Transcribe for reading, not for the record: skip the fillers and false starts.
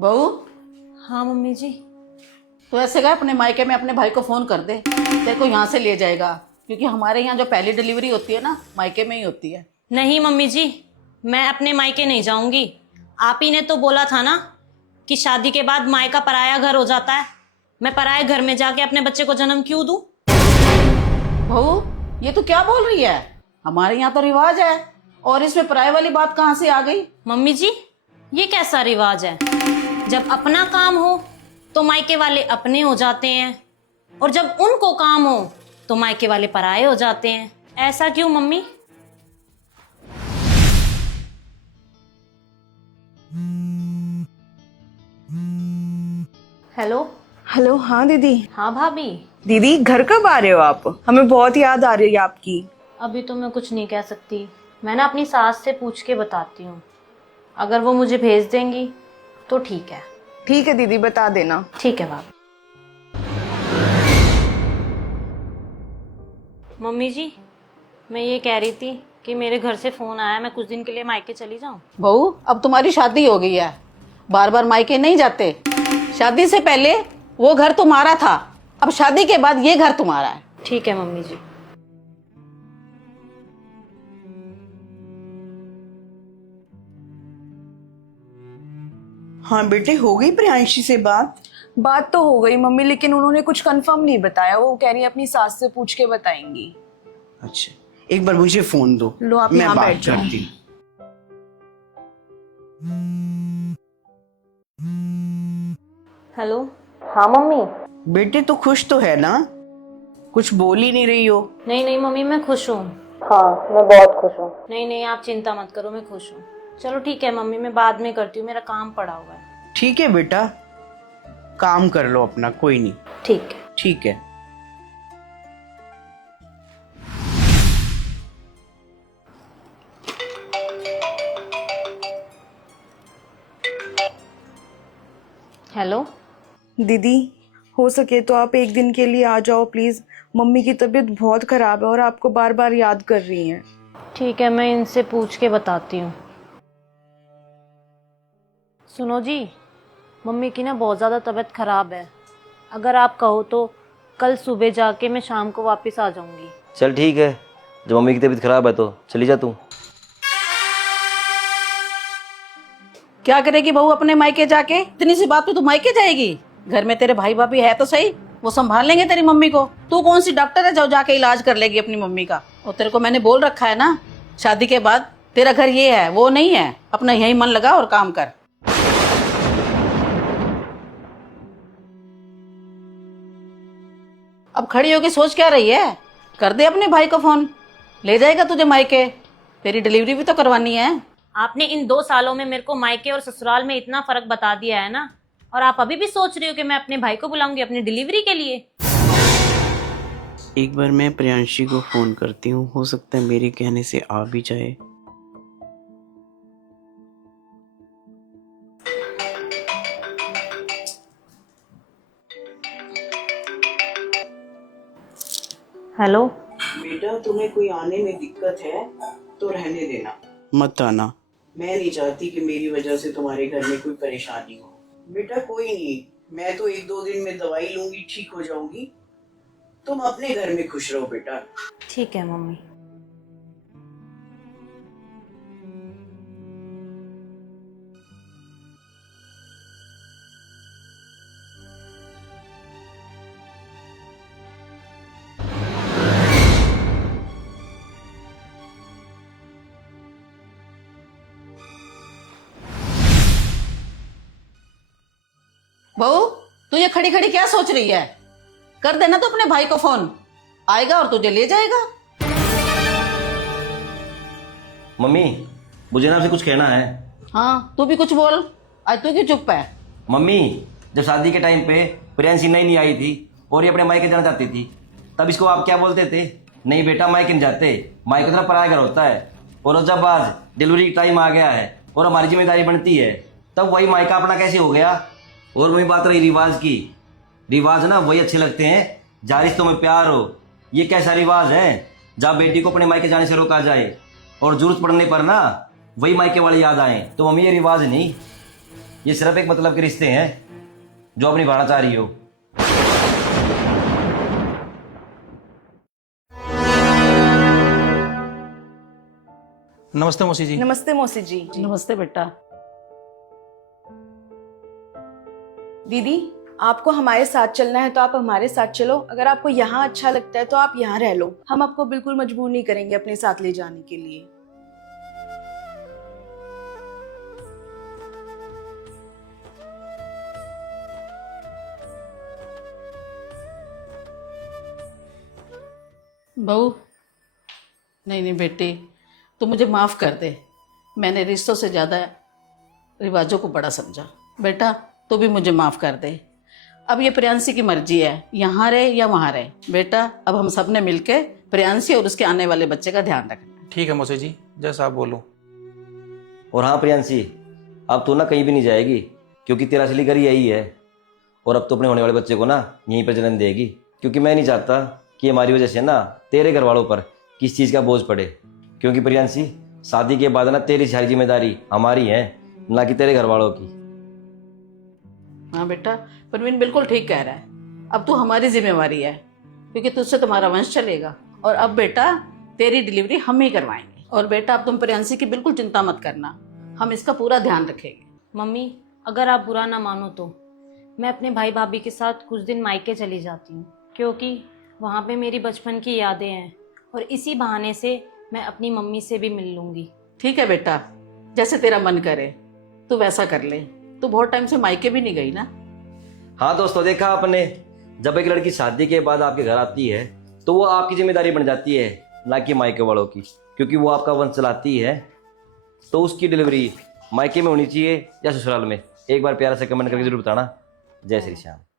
बहू, हाँ मम्मी जी। तो ऐसे कर अपने मायके में अपने भाई को फोन कर दे, तेरे को यहाँ से ले जाएगा। क्योंकि हमारे यहाँ जो पहली डिलीवरी होती है ना, मायके में ही होती है। नहीं मम्मी जी, मैं अपने मायके नहीं जाऊंगी। आप ही ने तो बोला था ना कि शादी के बाद मायका पराया घर हो जाता है। मैं पराये घर में जाके अपने बच्चे को जन्म क्यों दूं? बहू, ये तो क्या बोल रही है? हमारे यहाँ तो रिवाज है, और इसमें पराये वाली बात कहाँ से आ गई? मम्मी जी, ये कैसा रिवाज है? जब अपना काम हो तो मायके वाले अपने हो जाते हैं, और जब उनको काम हो तो मायके वाले पराये हो जाते हैं। ऐसा क्यों मम्मी? हेलो। हेलो। हाँ दीदी। हाँ भाभी। दीदी घर कब आ रहे हो आप? हमें बहुत याद आ रही है आपकी। अभी तो मैं कुछ नहीं कह सकती। मैं ना अपनी सास से पूछ के बताती हूँ। अगर वो मुझे भेज देंगी तो ठीक है। ठीक है दीदी, बता देना। ठीक है भाभी। मम्मी जी, मैं ये कह रही थी कि मेरे घर से फोन आया, मैं कुछ दिन के लिए मायके चली जाऊँ? बहू, अब तुम्हारी शादी हो गई है, बार बार मायके नहीं जाते। शादी से पहले वो घर तुम्हारा था, अब शादी के बाद ये घर तुम्हारा है। ठीक है मम्मी जी। हाँ बेटे, हो गई प्रियांशी से बात? बात तो हो गई मम्मी, लेकिन उन्होंने कुछ कंफर्म नहीं बताया। वो कह रही है अपनी सास से पूछ के बताएंगी। अच्छा, एक बार मुझे फोन दो, लो आप मैं यहाँ बात बैठ जाओ। करती हूँ। हेलो। हाँ मम्मी। बेटे तो खुश तो है ना? कुछ बोल ही नहीं रही हो। नहीं नहीं मम्मी, मैं खुश हूँ। हाँ, मैं बहुत खुश हूँ। नहीं नहीं, आप चिंता मत करो, मैं खुश हूँ। चलो ठीक है मम्मी, मैं बाद में करती हूँ, मेरा काम पड़ा हुआ है। ठीक है बेटा, काम कर लो अपना, कोई नहीं। ठीक है। ठीक है। हेलो। दीदी, हो सके तो आप एक दिन के लिए आ जाओ प्लीज। मम्मी की तबीयत बहुत खराब है और आपको बार बार याद कर रही हैं। ठीक है, मैं इनसे पूछ के बताती हूँ। सुनो जी, मम्मी की ना बहुत ज़्यादा तबीयत खराब है। अगर आप कहो तो कल सुबह जाके मैं शाम को वापस आ जाऊंगी। चल ठीक है, जब मम्मी की तबीयत खराब है तो चली जा तू। क्या करेगी बहू अपने मायके जाके? इतनी सी बात पे तू मायके जाएगी? घर में तेरे भाई भाभी है तो सही, वो संभाल लेंगे तेरी मम्मी को। तू कौन सी डॉक्टर है जो जाके इलाज कर लेगी अपनी मम्मी का? और तेरे को मैंने बोल रखा है ना, शादी के बाद तेरा घर ये है वो नहीं है। अपना यही मन लगा और काम कर। अब खड़ी होके सोच क्या रही है? कर दे अपने भाई को फोन, ले जाएगा तुझे मायके। तेरी डिलीवरी भी तो करवानी है। आपने इन 2 सालों में मेरे को मायके और ससुराल में इतना फर्क बता दिया है ना, और आप अभी भी सोच रही हो कि मैं अपने भाई को बुलाऊंगी अपनी डिलीवरी के लिए? एक बार मैं प्रियांशी को फोन करती हूँ, हो सकता है मेरे कहने से आ भी जाए। हेलो। बेटा, तुम्हें कोई आने में दिक्कत है तो रहने देना, मत आना। मैं नहीं चाहती कि मेरी वजह से तुम्हारे घर में कोई परेशानी हो। बेटा कोई नहीं, मैं तो 1-2 दिन में दवाई लूंगी, ठीक हो जाऊंगी। तुम अपने घर में खुश रहो बेटा। ठीक है मम्मी। बहू, तू ये खड़ी खड़ी क्या सोच रही है? कर देना तो अपने भाई को फोन, आएगा और तुझे ले जाएगा। मम्मी, मुझे ना आपसे कुछ कहना है। हाँ, तू भी कुछ बोल, आज तू क्यों चुप है? मम्मी, जब शादी के टाइम पे प्रियांशी नहीं आई थी और ये अपने मायके जाना चाहती थी, तब इसको आप क्या बोलते थे? नहीं बेटा, मायके नहीं जाते, मायके तरफ पराया घर होता है। और जब आज डिलीवरी टाइम आ गया है और हमारी जिम्मेदारी बनती है, तब वही मायका अपना कैसे हो गया? और वही बात रही रिवाज की, रिवाज ना वही अच्छे लगते हैं जहाँ रिश्तों में प्यार हो। ये कैसा रिवाज है जहाँ बेटी को अपने मायके जाने से रोका जाए और जरूरत पड़ने पर ना वही मायके वाले याद आए? तो मम्मी, ये रिवाज नहीं। ये सिर्फ एक मतलब के रिश्ते हैं जो आप निभाना चाह रही हो। नमस्ते मौसी जी। नमस्ते मौसी जी। नमस्ते बेटा। दीदी, आपको हमारे साथ चलना है तो आप हमारे साथ चलो। अगर आपको यहाँ अच्छा लगता है तो आप यहाँ रह लो। हम आपको बिल्कुल मजबूर नहीं करेंगे अपने साथ ले जाने के लिए। बहू, नहीं नहीं बेटी, तू मुझे माफ़ कर दे। मैंने रिश्तों से ज़्यादा रिवाजों को बड़ा समझा। बेटा तू भी मुझे माफ़ कर दे। अब ये प्रियांशी की मर्जी है, यहाँ रहे या वहाँ रहे। बेटा अब हम सब ने मिलकर प्रियांशी और उसके आने वाले बच्चे का ध्यान रखना है। ठीक है मौसी जी, जैसा आप बोलो। और हाँ प्रियांशी, अब तू ना कहीं भी नहीं जाएगी, क्योंकि तेरा असली घर यही है। और अब तो अपने होने वाले बच्चे को ना यहीं पर जन्म देगी, क्योंकि मैं नहीं चाहता कि हमारी वजह से ना तेरे घर वालों पर किस चीज़ का बोझ पड़े। क्योंकि प्रियांशी, शादी के बाद ना तेरी सारी जिम्मेदारी हमारी है, ना कि तेरे घर वालों की। हाँ बेटा, परवीन बिल्कुल ठीक कह रहा है। अब तू हमारी जिम्मेवारी है, क्योंकि तुझसे तुम्हारा वंश चलेगा। और अब बेटा तेरी डिलीवरी हम ही करवाएंगे। और बेटा अब तुम प्रियांशी की बिल्कुल चिंता मत करना, हम इसका पूरा ध्यान रखेंगे। मम्मी, अगर आप बुरा ना मानो तो मैं अपने भाई भाभी के साथ कुछ दिन मायके चली जाती हूँ, क्योंकि वहाँ पे मेरी बचपन की यादें हैं और इसी बहाने से मैं अपनी मम्मी से भी मिल लूँगी। ठीक है बेटा, जैसे तेरा मन करे तू वैसा कर ले। तू बहुत टाइम से मायके भी नहीं गई ना। हाँ दोस्तों, देखा आपने, जब एक लड़की शादी के बाद आपके घर आती है तो वो आपकी जिम्मेदारी बन जाती है, ना कि मायके वालों की। क्योंकि वो आपका वंश चलाती है, तो उसकी डिलीवरी मायके में होनी चाहिए या ससुराल में। एक बार प्यारा से कमेंट करके जरूर बताना। जय श्री श्याम।